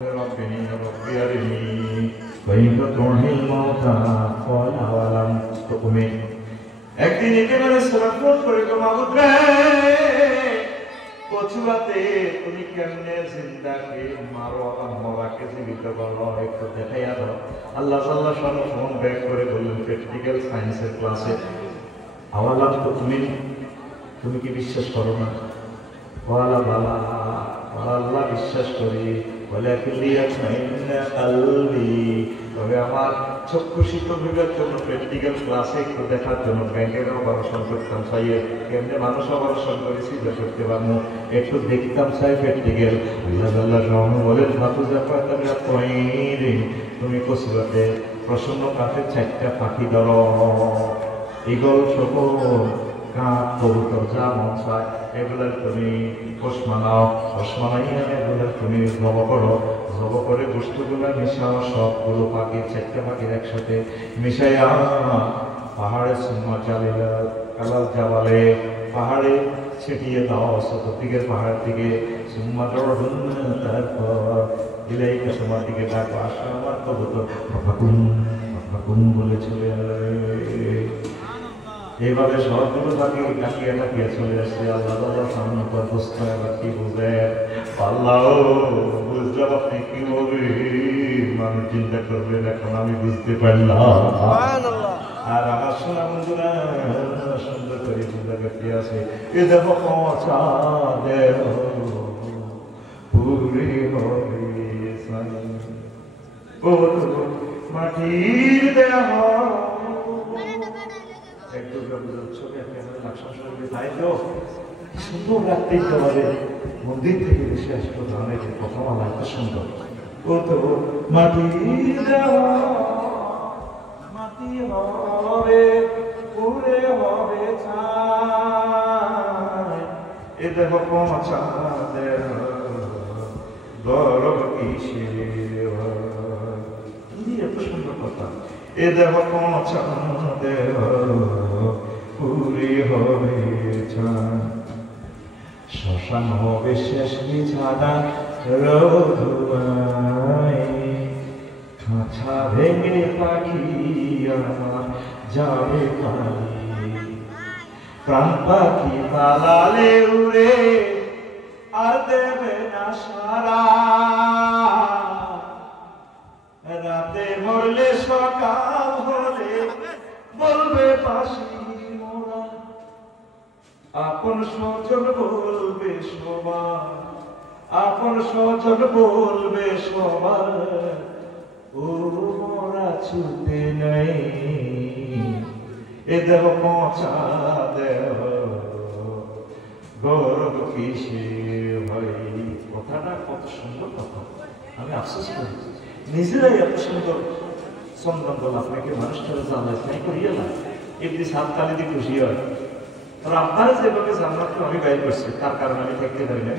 ربي ربي أرني كيف تحيي الموتى قال أولم تؤمن একদিন একেবারে সরল করে মাবুদ রে কচুয়াতে তুমি কেমনে জিন্দাকে মারো আর মরাকে জীবিত করো একটু দেখাইয়া দাও। আল্লাহ সাল্লাহ ফোন ব্যাক করে বললেন প্র্যাকটিক্যাল সায়েন্সের ক্লাসে আওয়ালাম তো তুমি কি বিশ্বাস করো না? ওয়ালা বালা আল্লাহ বিশ্বাস করি বলে তবে আমার চক্ষু শীত বিভাগের জন্য প্র্যাকটিক্যাল ক্লাসে একটু দেখার জন্য ব্যাংকের অপারেশন করতাম চাই, কেমনি মানুষ অপারেশন করে সিদ্ধ করতে পারবো একটু দেখতাম চাই প্র্যাকটিক্যাল। আল্লাহ আল্লাহ রহমান বলেন তুমি কচুয়াতে প্রসন্ন কাঠের 4টা পাখি ধরো, ঈগল শকুন কাক কবুতর যা মন চায় এগুলার তুমি পোষ মানাও, পোষ মানাইয়া এগুলার তুমি জব করো, জব করে গোষ্ঠগুলা মিশাও, সবগুলো পাখি 4টা পাখির একসাথে মিশাইয়া পাহাড়ে সুম্মা কালাল জাবালে পাহাড়ে ছিটিয়ে দাও, চতুর্দিকের পাহাড় থেকে সুম্মা তারপর ইলাইকা তোমার দিকে ডাকো, আসা আমার কবুতর ফাকুম বলে চলে এইভাবে সবগুলো তাকে কাটিয়ে কাটিয়ে চলে আসছে। আল্লাহ সামনে পর বুঝতে এবার কি বুঝে আল্লাহ বুঝলাম আপনি কি বলবে, মানুষ চিন্তা করবেন এখন আমি বুঝতে পারলাম। আর আমার সোনা বন্ধুরা সুন্দর করে চিন্তা করতে আছে এ দেখো পচা দেহ পুরে হবে মাটির দেহ সুন্দর রাখতে পারে মন্দির থেকে বেশি আসলো ধানের প্রথম আলাদা এত সুন্দর ও তো মাটি মাটি হবে পুরে হবে এ দেহ পচা দেহ গরব কিসে এত সুন্দর কথা। এ দেহ পচা দেহ পুরি হবে শ্মশান হবে শেষ বিছানা খাঁচা ভেঙে পাখি আমার যাবে পানি, প্রাণ পাখি পালালে উড়ে আর দেবে না সারা, রাতে মরলে সকাল হলে বলবে পাশি মোরা, আপন স্বজন বলবে সবার, আপন স্বজন বলবে সবার ও মোরা ছুটে নেই এ দেহ পচা দেহ গৌরব কিসে ভাই। কথাটা কত সুন্দর কথা, আমি আফসোস করি নিজেরাই এত সুন্দর চন্দন বল আপনাকে মানুষ করে জানলায় তাই করিয়ে না ইবলিস হাত তালি দিয়ে খুশি হয়। আর আপনারা যেভাবে জান্নাত আমি ব্যয় করছি তার কারণে আমি থাকতে পারি না।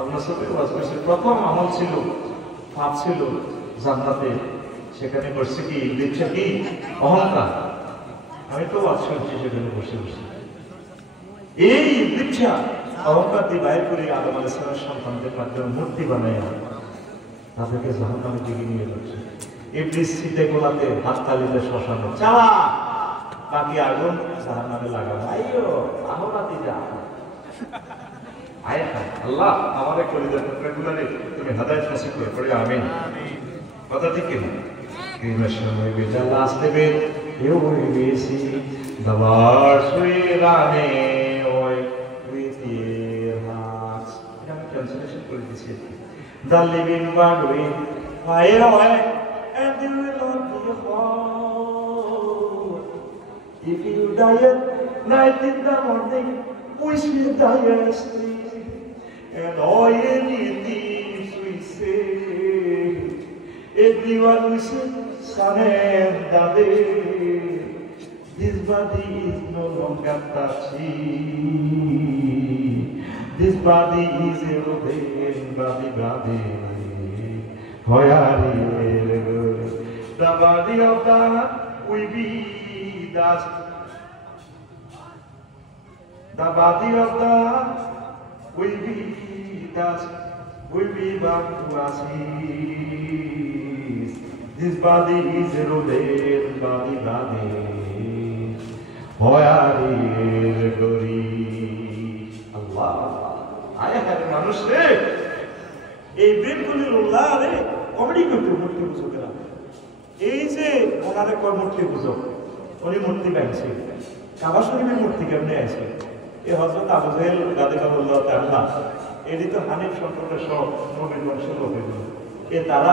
আপনার সবাই ওয়াজ করছে প্রথম আমল ছিল পাপ ছিল জান্নাতে, সেখানে করছে কি লিপসা কি অহংকার। আমি তো ওয়াজ করছি সেখানে বসে বসে এই লিপসা অহংকার দিয়ে বাইর করে আদম আলাইহিস সালামের সন্তানদের মাধ্যমে মূর্তি বানায় তাদেরকে জাহান্নামের দিকে নিয়ে যাচ্ছে। ইবলিস শীতে গোলাতে হাত তালিতে শ্মশানে চালা বাকি আগুন জাহান্নামে লাগানো। আইয়ো আহমাতি যা আয়া আল্লাহ আমাদের কলিজার টুকরাগুলোরে তুমি হেদায়েত নসিব করে পড়ে আমিন। কথা ঠিক কি না? কিনা সময় বেজাল আসবে এও বেশি দাবার শুয়ে রানে ওই উইথির হাস এটা আমি ট্রান্সলেশন করে দিয়েছি। The living one way fire away and you will not be whole. If you die at night in the morning, we will die as sleep. And all thieves we say, everyone we say, son and daddy, this body is no longer touchy. This body is a body. The body of that will be dust. The body of that will be dust. will be back to ashes. This body is a dead body. Hoyarir gori. Allah. Aya hai manush re. এই ব্রেনগুলির উল্লাহ রে comedy করতে মূর্তি পুজো করা। এই যে ওনারে কয় মূর্তি পুজো, উনি মূর্তি বানছে। কাবা শরীফের মূর্তি কেমনে আছে? এই হযরত আবু জাহেল রাদিয়াল্লাহু তাআলা এটি তো হানিফ সম্প্রদায়ের সব নবীর বংশের লোক। তারা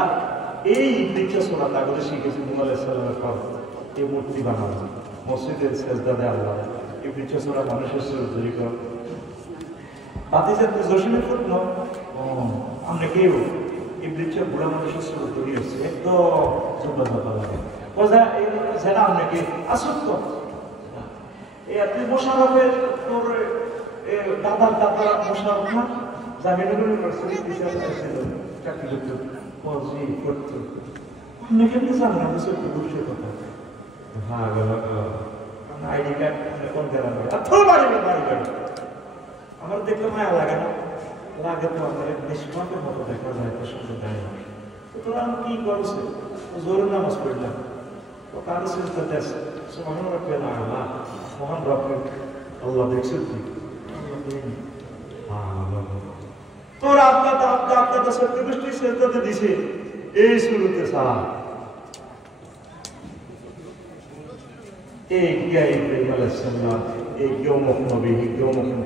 এই ইবলিসের সূরা তাগরে শিখেছে নূহ আলাইহিস সালামের পর এই মূর্তি বানানো। মসজিদের সেজদা দেয় আল্লাহ। ইবলিসের সূরা মানুষের সুর তৈরি করে। বাতিজাত জসিমের ফুট ন আমরা কেউ ইবলিসের বুড়া মানুষের সুর তৈরি হচ্ছে একদম ছোটা ছোটা লাগে। বোঝা এই সেটা আপনাকে আসক্ত। আপনি মোশাররফের তোর দাদার দাদা মোশাররফ না জামিনুল ইউনিভার্সিটি চাকরি করতো পজি করতো আপনি কেমনি জানেন আমি সত্যি বুঝছে কথা হ্যাঁ আইডি কার্ড কোন গ্রামে বাড়ি আমার দেখলে মায়া লাগে না লাগে তো আমার নিষ্পাপের মতো দেখা যায় এত সুন্দর দেয় তোরা আমি কি করছে জোরের নামাজ পড়লাম তো কারো চিন্তাতে আছে মহান রব্বে আল্লাহ মহান রব্বে আল্লাহ দেখছে তোর আপনার সত্য গোষ্ঠী শ্রেষ্ঠাতে দিছে এই শুরুতে সাহা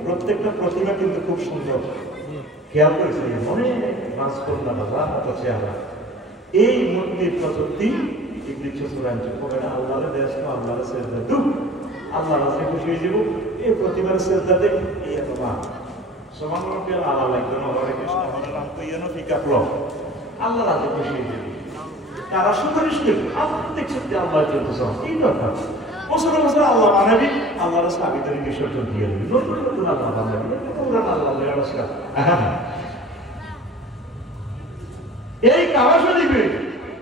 প্রত্যেকটা প্রতিমা কিন্তু খুব সুন্দর খেয়াল করেছে অনেক মাছ করলাম মতো চেহারা এই মূর্তির প্রযুক্তি আল্লাহ দেশ আল্লাহ আল্লাহ রাস্তা খুশি হয়ে যাব এই প্রতিবার শ্রদ্ধাতে এই এত মা সমানকে আল্লাহ লাগবে না হরে কৃষ্ণ হরে রাম কইয়েন ফিকা প্ল আল্লাহ রাতে খুশি হয়ে যাবে তারা সুপারিশ করবে আপনি দেখছেন যে আল্লাহ চলতেছে এই দরকার বছর বছর আল্লাহ বানাবি আল্লাহ রাস্তা আবিদারি বিসর্জন দিয়ে দিবি নতুন নতুন আল্লাহ বানাবি আল্লাহ এই কাবা শরীফে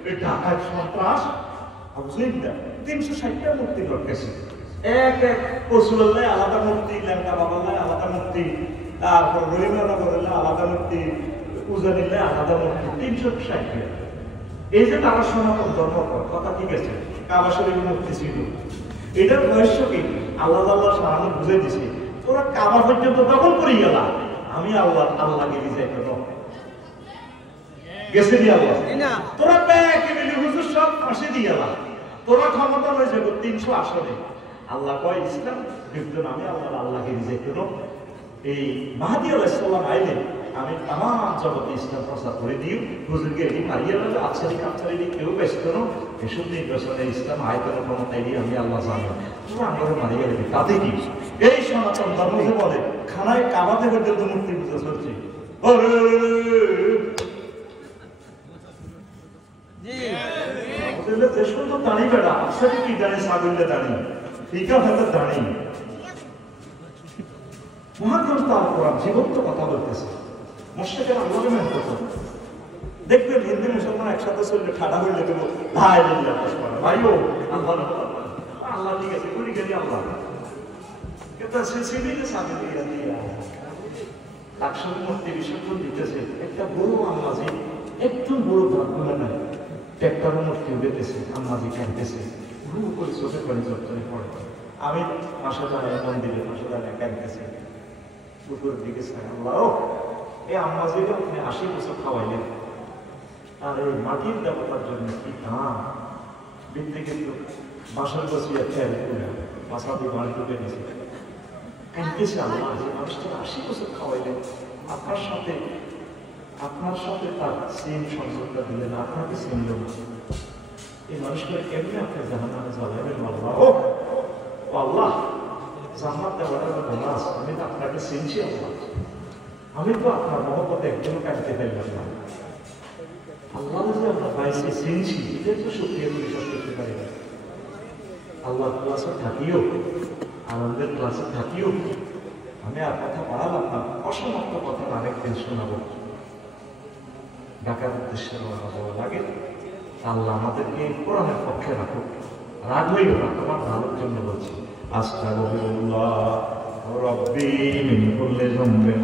এই ঢাকায় সন্ত্রাস বুঝলেন না 360টা মূর্তি রয়েছে এক এক রসুলুল্লাহ আলাদা মূর্তি লেঙ্কা বাবাল্লাহ আলাদা মূর্তি তারপর রহিমাল্লাহ আলাদা মূর্তি উজানিল্লাহ আলাদা মূর্তি 360টা এই যে তারা সনাতন ধর্ম কথা ঠিক আছে কাবা শরীফের মূর্তি ছিল এটার রহস্য কি আল্লাহ আল্লাহ সাহায্য বুঝে দিছে তোরা কাবা পর্যন্ত দখল করে গেলা আমি আল্লাহকে রিজেক্ট করব গেছে দিয়ে আল্লাহ তোরা ব্যাকে মিলে হুজুর সব ফাঁসি দিয়ে গেলা তোরা ক্ষমতা হয়ে যাবে 300 আসনে আল্লাহ কয় ইসলাম বিদ্যুৎ আমি আল্লাহকে রিজেক্ট করব এই মাহদী আলাইহিস সালাম আইলে আমি তামাম জগতে ইসলাম প্রচার করে দিই হুজুরকে এটি মারিয়ে দেবে আচ্ছারি কাচ্ছারি কেউ ব্যস্ত করো এসব নির্বাচনে ইসলাম আয়তন ক্ষমতা দিয়ে আমি আল্লাহ জানি তোমরা আমরা মারিয়ে দেবে তাতে কি এই সনাতন ধর্ম বলে খানায় কাবাতে পর্যন্ত মূর্তি পূজা চলছে যে সুন্দর দাঁড়িয়ে বেড়া আচ্ছারি কি দাঁড়িয়ে ছাগলে দাঁড়িয়ে ফিকা হাতে দাঁড়িয়ে মহাগ্রন্থ আল কোরআন জীবন্ত কথা বলতেছে মুশরিকেরা আল্লাহকে মেনে করত দেখবেন হিন্দু মুসলমান একসাথে চললে ঠাডা হইলে কেন ভাই ভাইও আল্লাহ ঠিক আছে করি গেলি আল্লাহ কিন্তু সে সিভিলে সাথে দিয়া দিয়া তাকসব মূর্তি বিসর্জন দিতেছে একটা বড় আম্মাজি একটু বড় ভাবনা নাই ট্র্যাক্টরের মূর্তি উঠেছে আম্মাজি কাঁদতেছে ঘুম করে চোখে পানি চটচড়ে পড়ে আমি পাশে দাঁড়ায় মন্দিরে পাশে দাঁড়ায় কাঁদতেছি উপরের দিকে আল্লাহ এই আম্মাজিকে আপনি 80 বছর খাওয়াইলেন আর এই মাটির দেবতার জন্য কি দাম বৃদ্ধি কিন্তু বাসার বসিয়ে খেয়াল করে বাসা দিয়ে বাড়ি ঢুকে দিয়েছে কাঁদতেছে আল্লাহ যে মানুষটা 80 বছর খাওয়াইলেন আপনার সাথে তার সেম সংযোগটা দিলেন আপনাকে চিনল না এই মানুষটা কেমনি আপনি জাহান্নামে জ্বালাবেন আল্লাহ ও আল্লাহ জান্নাত দেওয়াটা বোনাস আমি তো আপনাকে চিনছি আল্লাহ আমি তো আপনার মহব্বতে একদম কাটতে পারলাম না আল্লাহ যে আমরা পাইছি চিনছি এটাই তো সত্যি বিশ্বাস করতে পারি না আল্লাহ ক্লাসে থাকিও আনন্দের ক্লাসে থাকিও আমি আর কথা বাড়ালাম না অসমাপ্ত কথা আরেকদিন শোনাবো ঢাকার উদ্দেশ্যে রওনা দেওয়া লাগে আল্লাহ আমাদেরকে কোরআনের পক্ষে রাখুক রাগ হইল না তোমার ভালোর জন্য বলছি আস্তাগফিরুল্লাহ রাব্বি মিন কুল্লি যামবিন